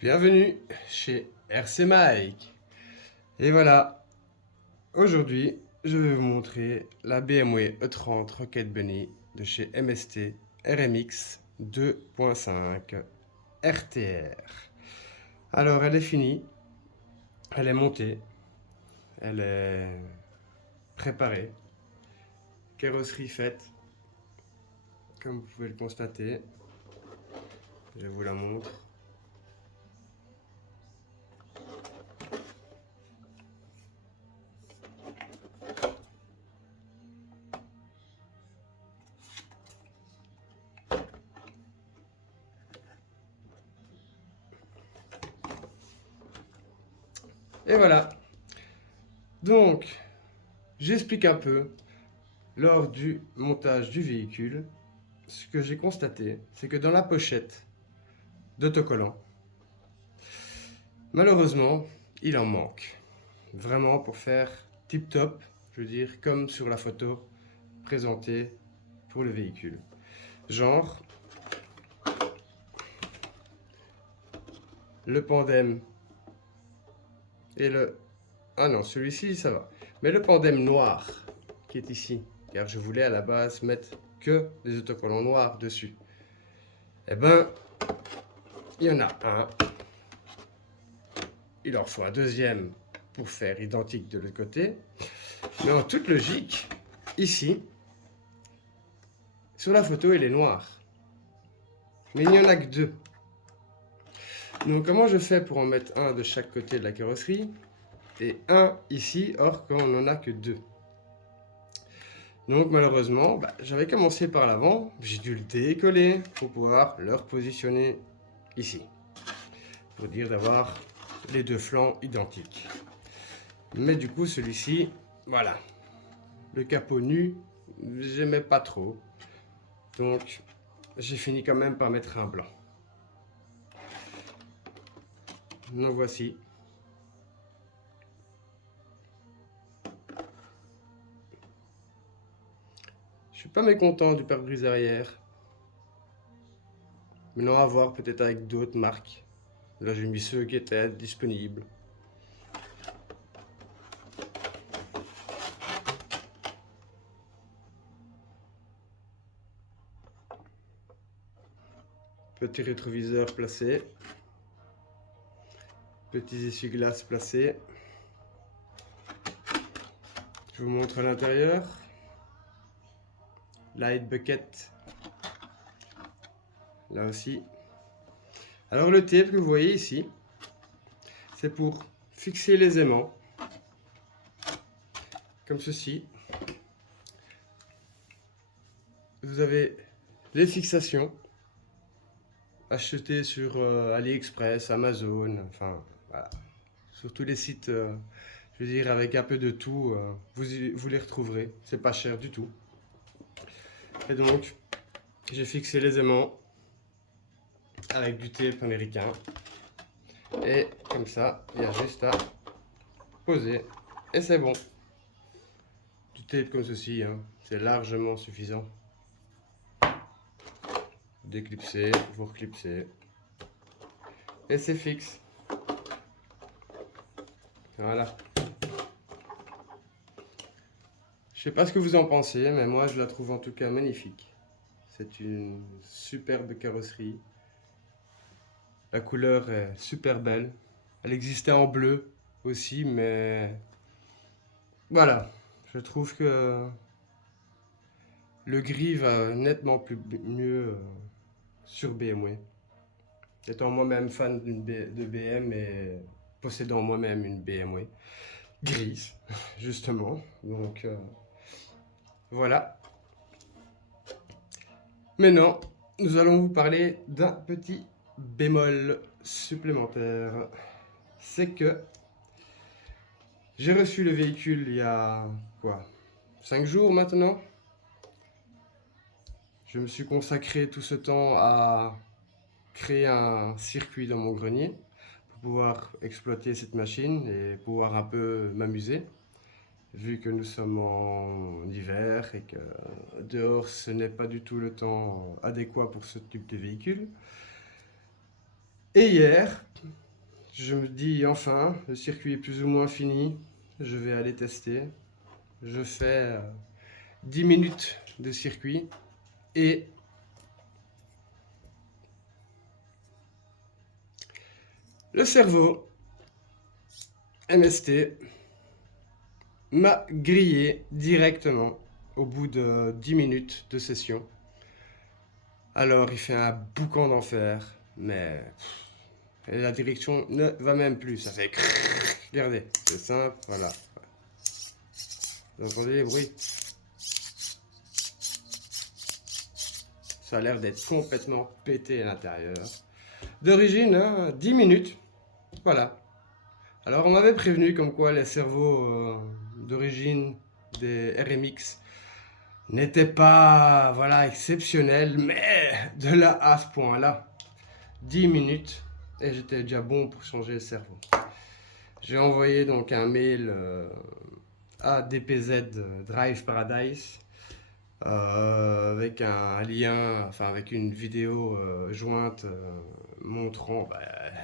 Bienvenue chez RC Mike. Et voilà, aujourd'hui, je vais vous montrer la BMW E30 Rocket Bunny de chez MST RMX 2.5 RTR. Alors, elle est finie, elle est montée, elle est préparée, carrosserie faite, comme vous pouvez le constater. Je vous la montre. Et voilà. Donc, j'explique un peu. Lors du montage du véhicule, ce que j'ai constaté, c'est que dans la pochette d'autocollant, malheureusement, il en manque. Vraiment pour faire tip top, je veux dire, comme sur la photo présentée pour le véhicule. Genre, le pandem et le... Ah non, celui-ci, ça va. Mais le pandem noir qui est ici, car je voulais à la base mettre que des autocollants noirs dessus. Eh ben, il y en a un. Il en faut un deuxième pour faire identique de l'autre côté. Mais en toute logique, ici, sur la photo, il est noir. Mais il n'y en a que deux. Donc comment je fais pour en mettre un de chaque côté de la carrosserie et un ici, or qu'on n'en a que deux. Donc malheureusement, j'avais commencé par l'avant, j'ai dû le décoller pour pouvoir le repositionner ici. Pour dire d'avoir les deux flancs identiques. Mais du coup celui-ci, voilà. Le capot nu, j'aimais pas trop. Donc j'ai fini quand même par mettre un blanc. Donc voici. Je suis pas mécontent du pare-brise arrière. Maintenant à voir peut-être avec d'autres marques. Là j'ai mis ceux qui étaient disponibles. Petit rétroviseur placé. Petits essuie-glaces placés. Je vous montre à l'intérieur. Light bucket. Là aussi. Alors le tape que vous voyez ici, c'est pour fixer les aimants. Comme ceci. Vous avez les fixations achetées sur AliExpress, Amazon, enfin voilà. Sur tous les sites, je veux dire avec un peu de tout, vous les retrouverez. C'est pas cher du tout. Et donc, j'ai fixé les aimants avec du tape américain. Et comme ça, il y a juste à poser et c'est bon. Du tape comme ceci, hein, c'est largement suffisant. Déclipser, vous reclipsez. Et c'est fixe. Voilà. Je sais pas ce que vous en pensez, mais moi je la trouve en tout cas magnifique. C'est une superbe carrosserie. La couleur est super belle. Elle existait en bleu aussi, mais voilà. Je trouve que le gris va nettement mieux sur BMW. Étant moi-même fan de BM et possédant moi-même une BMW grise, justement. Donc voilà. Maintenant, nous allons vous parler d'un petit bémol supplémentaire. C'est que j'ai reçu le véhicule il y a quoi 5 jours maintenant. Je me suis consacré tout ce temps à créer un circuit dans mon grenier pour pouvoir exploiter cette machine et pouvoir un peu m'amuser. Vu que nous sommes en hiver et que dehors ce n'est pas du tout le temps adéquat pour ce type de véhicule. Et hier, je me dis enfin, le circuit est plus ou moins fini. Je vais aller tester. Je fais 10 minutes de circuit et le cerveau MST m'a grillé directement au bout de 10 minutes de session. Alors il fait un boucan d'enfer, mais la direction ne va même plus. Ça fait regardez, c'est simple, voilà. Vous entendez les bruits? Ça a l'air d'être complètement pété à l'intérieur. D'origine, hein, 10 minutes. Voilà. Alors on m'avait prévenu comme quoi les cerveaux d'origine des RMX n'étaient pas voilà, exceptionnels, mais de là à ce point-là, 10 minutes et j'étais déjà bon pour changer le cerveau. J'ai envoyé donc un mail à DPZ Drive Paradise avec un lien, enfin avec une vidéo jointe montrant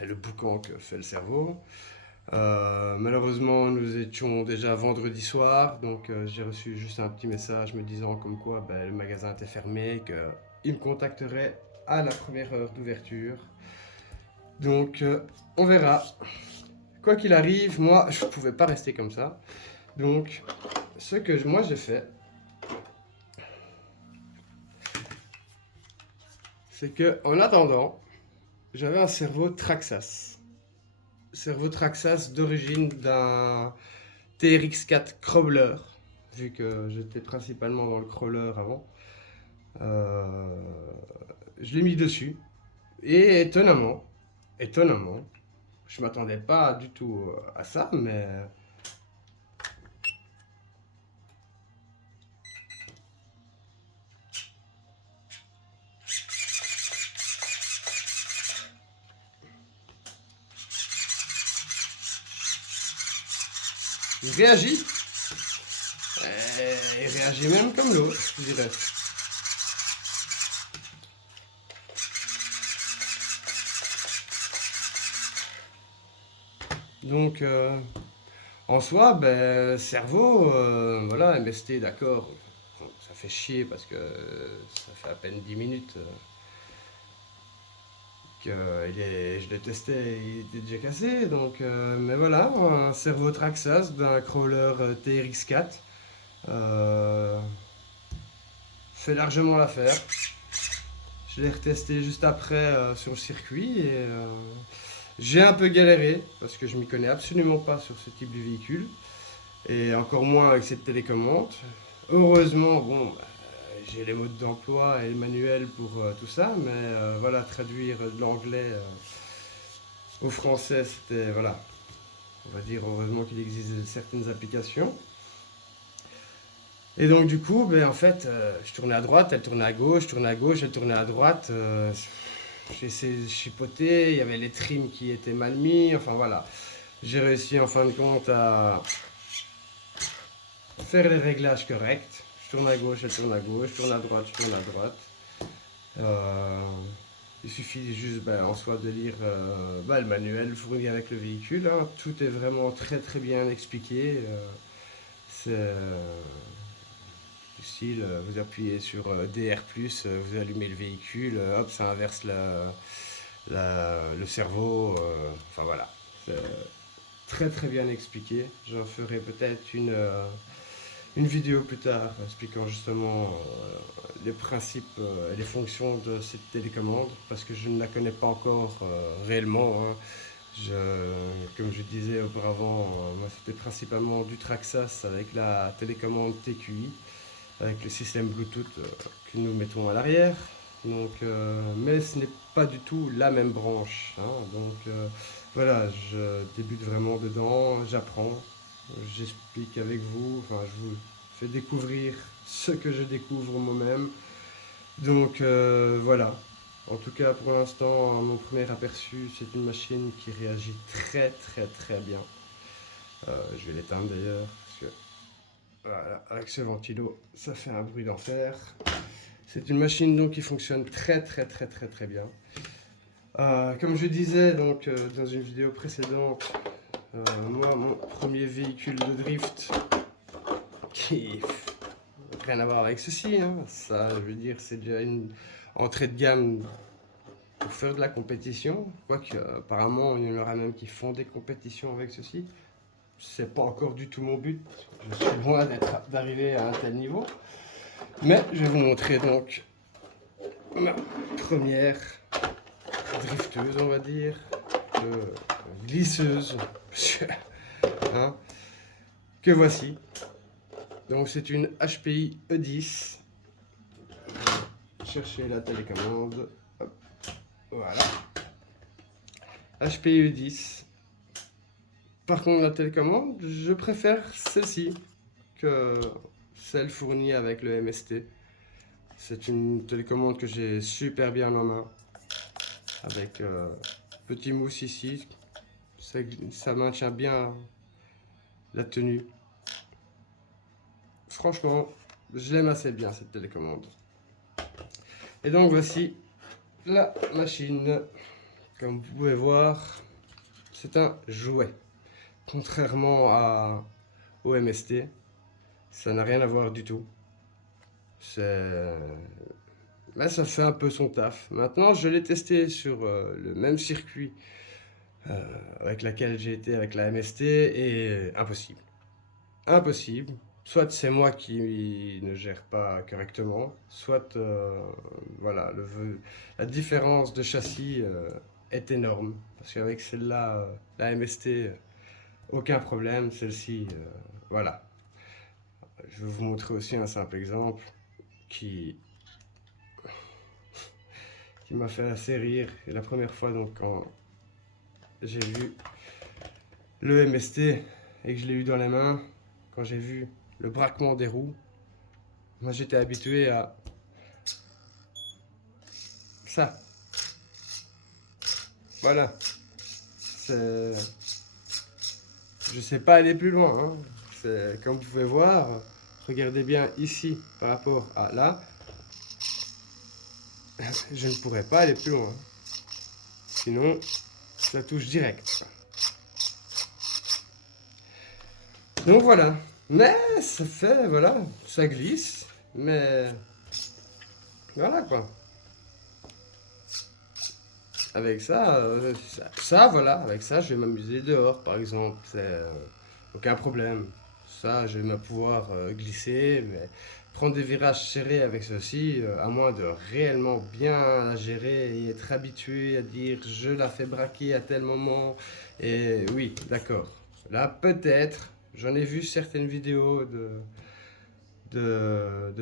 le boucan que fait le cerveau. Malheureusement, nous étions déjà vendredi soir, donc j'ai reçu juste un petit message me disant comme quoi le magasin était fermé, qu'il me contacterait à la première heure d'ouverture. Donc on verra. Quoi qu'il arrive, moi je ne pouvais pas rester comme ça. Donc ce que moi j'ai fait, c'est que en attendant, j'avais un cerveau Traxxas. Cerveau Traxxas d'origine d'un TRX4 Crawler, vu que j'étais principalement dans le crawler avant. Euh, je l'ai mis dessus. Et étonnamment, je m'attendais pas du tout à ça, mais il réagit. Il réagit même comme l'autre, je dirais. Donc, en soi, cerveau, voilà, MST, d'accord. Bon, ça fait chier parce que ça fait à peine 10 minutes que je l'ai testé, il était déjà cassé. Donc, mais voilà, un cerveau Traxxas d'un crawler TRX4 fait largement l'affaire. Je l'ai retesté juste après sur le circuit et j'ai un peu galéré parce que je m'y connais absolument pas sur ce type de véhicule et encore moins avec cette télécommande. Heureusement, bon, j'ai les modes d'emploi et le manuel pour tout ça, mais voilà, traduire de l'anglais au français, c'était voilà, on va dire heureusement qu'il existe certaines applications. Et donc du coup, en fait, je tournais à droite, elle tournait à gauche, je tournais à gauche, elle tournait à droite. J'ai essayé de chipoter, il y avait les trims qui étaient mal mis, enfin voilà. J'ai réussi en fin de compte à faire les réglages corrects. Je tourne à gauche, elle tourne à gauche, je tourne à droite, je tourne à droite. Euh, il suffit juste en soi de lire le manuel fourni avec le véhicule, hein. Tout est vraiment très très bien expliqué. C'est du style, vous appuyez sur DR+, vous allumez le véhicule, hop, ça inverse le cerveau. Enfin voilà, c'est très très bien expliqué. J'en ferai peut-être une vidéo plus tard expliquant justement les principes et les fonctions de cette télécommande parce que je ne la connais pas encore réellement, hein. Comme je disais auparavant, moi c'était principalement du Traxxas avec la télécommande TQI, avec le système Bluetooth que nous mettons à l'arrière. Donc, mais ce n'est pas du tout la même branche, hein. Donc voilà, je débute vraiment dedans, j'apprends, j'explique avec vous, enfin je vous fais découvrir ce que je découvre moi-même. Donc voilà. En tout cas, pour l'instant, mon premier aperçu, c'est une machine qui réagit très très très bien. Je vais l'éteindre d'ailleurs, parce que voilà, avec ce ventilo, ça fait un bruit d'enfer. C'est une machine donc qui fonctionne très très très très très bien. Comme je disais donc dans une vidéo précédente, moi mon premier véhicule de drift qui rien à voir avec ceci, hein, ça je veux dire c'est déjà une entrée de gamme pour faire de la compétition, quoique apparemment il y en aura même qui font des compétitions avec ceci. C'est pas encore du tout mon but, je suis loin d'arriver à un tel niveau, mais je vais vous montrer donc ma première drifteuse, on va dire, glisseuse, hein, que voici. Donc c'est une HPI E10. Cherchez la télécommande. Hop, voilà. HPI E10. Par contre, la télécommande, je préfère celle-ci que celle fournie avec le MST. C'est une télécommande que j'ai super bien en main. Avec petit mousse ici. Ça maintient bien la tenue. Franchement, je l'aime assez bien cette télécommande. Et donc voici la machine. Comme vous pouvez voir, c'est un jouet. Contrairement au MST, ça n'a rien à voir du tout. Là, ça fait un peu son taf. Maintenant, je l'ai testé sur le même circuit avec laquelle j'ai été avec la MST et impossible. Impossible. Soit c'est moi qui ne gère pas correctement, soit voilà, la différence de châssis est énorme. Parce qu'avec celle-là, la MST, aucun problème. Celle-ci, voilà. Je vais vous montrer aussi un simple exemple qui m'a fait assez rire. Et la première fois, donc, quand j'ai vu le MST et que je l'ai eu dans les mains, quand j'ai vu le braquement des roues, moi j'étais habitué à ça. Voilà. Je sais pas aller plus loin. Hein. Comme vous pouvez voir, regardez bien ici par rapport à là. Je ne pourrais pas aller plus loin. Sinon, ça touche direct. Donc voilà. Mais ça fait, voilà, ça glisse. Mais voilà quoi. Avec ça, voilà, avec ça, je vais m'amuser dehors, par exemple. C'est aucun problème. Ça, je vais pouvoir glisser, mais prendre des virages serrés avec ceci, à moins de réellement bien la gérer et être habitué à dire je la fais braquer à tel moment. Et oui, d'accord. Là, peut-être, j'en ai vu certaines vidéos de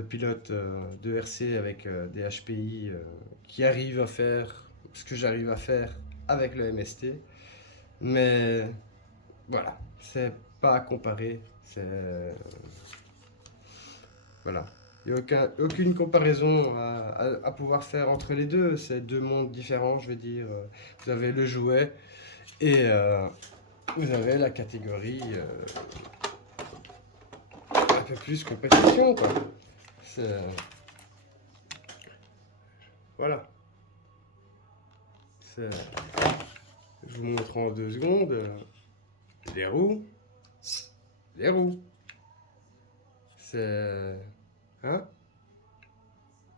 pilotes de RC avec des HPI qui arrivent à faire ce que j'arrive à faire avec le MST. Mais voilà, c'est pas à comparer. Voilà. Il n'y a aucune comparaison à pouvoir faire entre les deux. C'est deux mondes différents, je veux dire. Vous avez le jouet et vous avez la catégorie un peu plus compétition, quoi. Voilà. Je vous montre en 2 secondes les roues. Les roues. C'est... Hein?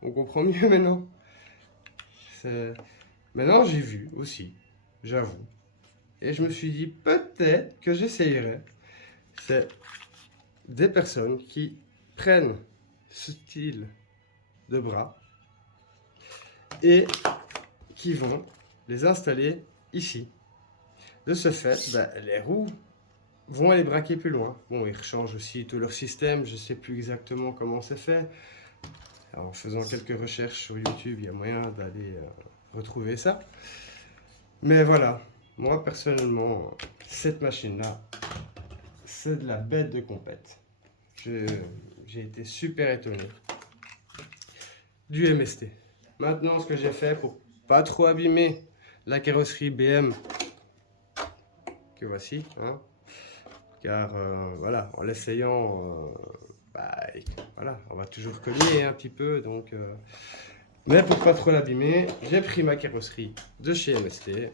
On comprend mieux maintenant. Maintenant, j'ai vu aussi, j'avoue. Et je me suis dit, peut-être que j'essayerai. C'est des personnes qui prennent ce style de bras et qui vont les installer ici. De ce fait, les roues vont aller braquer plus loin. Bon, ils changent aussi tout leur système, je ne sais plus exactement comment c'est fait. Alors, en faisant quelques recherches sur YouTube, il y a moyen d'aller retrouver ça. Mais voilà, moi personnellement, cette machine-là, c'est de la bête de compète. J'ai été super étonné du MST. Maintenant, ce que j'ai fait pour pas trop abîmer la carrosserie BM, que voici, hein, car voilà, en l'essayant, voilà, on va toujours cogner un petit peu, donc Mais pour pas trop l'abîmer, j'ai pris ma carrosserie de chez MST.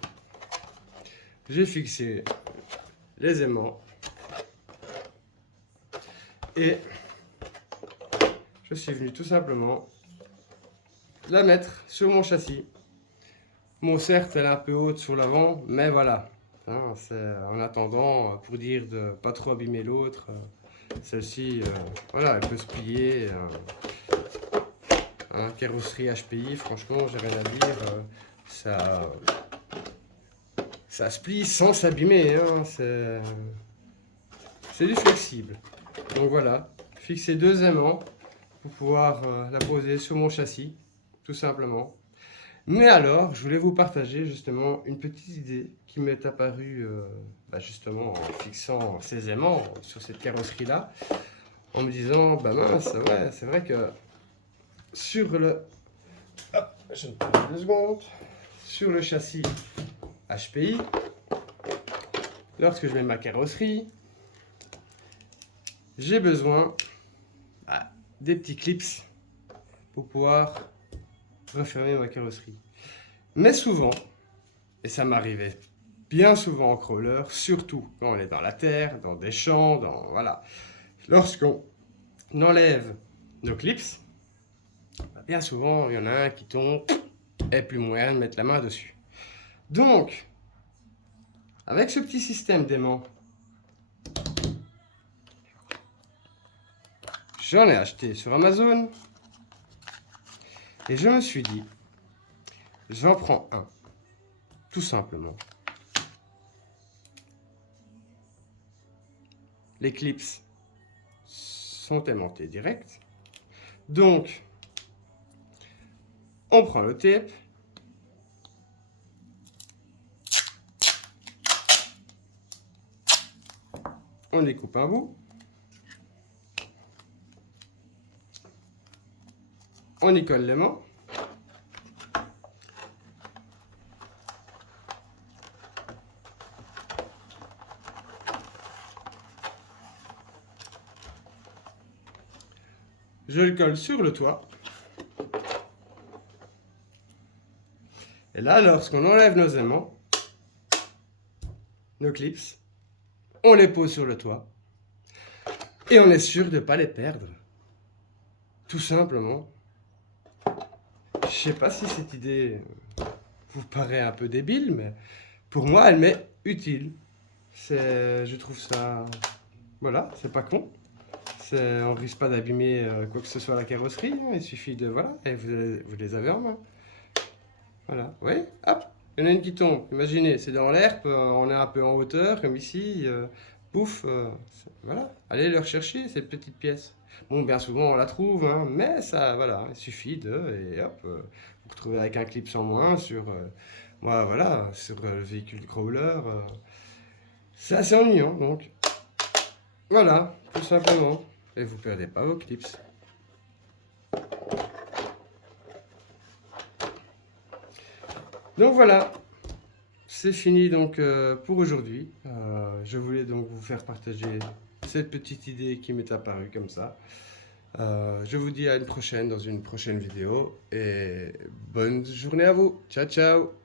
J'ai fixé les aimants. Et je suis venu tout simplement la mettre sur mon châssis. Bon, certes, elle est un peu haute sur l'avant, mais voilà. Hein, c'est en attendant, pour dire de pas trop abîmer l'autre. Celle-ci, voilà, elle peut se plier. Carrosserie HPI, franchement, j'ai rien à dire. Ça se plie sans s'abîmer. Hein, c'est du flexible. Donc voilà, fixer 2 aimants pour pouvoir la poser sur mon châssis, tout simplement. Mais alors, je voulais vous partager justement une petite idée qui m'est apparue justement en fixant ces aimants sur cette carrosserie-là, en me disant, bah mince, ouais, c'est vrai que sur le... Hop, je me prends 2 secondes. Sur le châssis HPI, lorsque je mets ma carrosserie, j'ai besoin des petits clips pour pouvoir refermer ma carrosserie. Mais souvent, et ça m'arrivait bien souvent en crawler, surtout quand on est dans la terre, dans des champs, voilà. Lorsqu'on enlève nos clips, bien souvent il y en a un qui tombe et plus moyen de mettre la main dessus. Donc, avec ce petit système d'aimant, j'en ai acheté sur Amazon et je me suis dit, j'en prends un, tout simplement. Les clips sont aimantés direct. Donc, on prend le tape. On découpe un bout. On y colle l'aimant. Je le colle sur le toit. Et là, lorsqu'on enlève nos aimants, nos clips, on les pose sur le toit. Et on est sûr de ne pas les perdre. Tout simplement. Je sais pas si cette idée vous paraît un peu débile, mais pour moi, elle m'est utile. Je trouve ça... Voilà, c'est pas con. On risque pas d'abîmer quoi que ce soit à la carrosserie. Hein. Il suffit de... Voilà, et vous les avez en main. Voilà, vous voyez, hop, il y en a une qui tombe. Imaginez, c'est dans l'herbe, on est un peu en hauteur, comme ici. Pouf, voilà, allez le rechercher, cette petite pièce. Bon, bien souvent on la trouve, hein, mais ça, voilà, il suffit et hop, vous retrouvez avec un clip en moins sur, moi, voilà, sur le véhicule crawler. C'est assez ennuyant, donc, voilà, tout simplement. Et vous perdez pas vos clips. Donc voilà, c'est fini donc pour aujourd'hui. Je voulais donc vous faire partager cette petite idée qui m'est apparue comme ça. Je vous dis à une prochaine dans une prochaine vidéo et bonne journée à vous. Ciao ciao.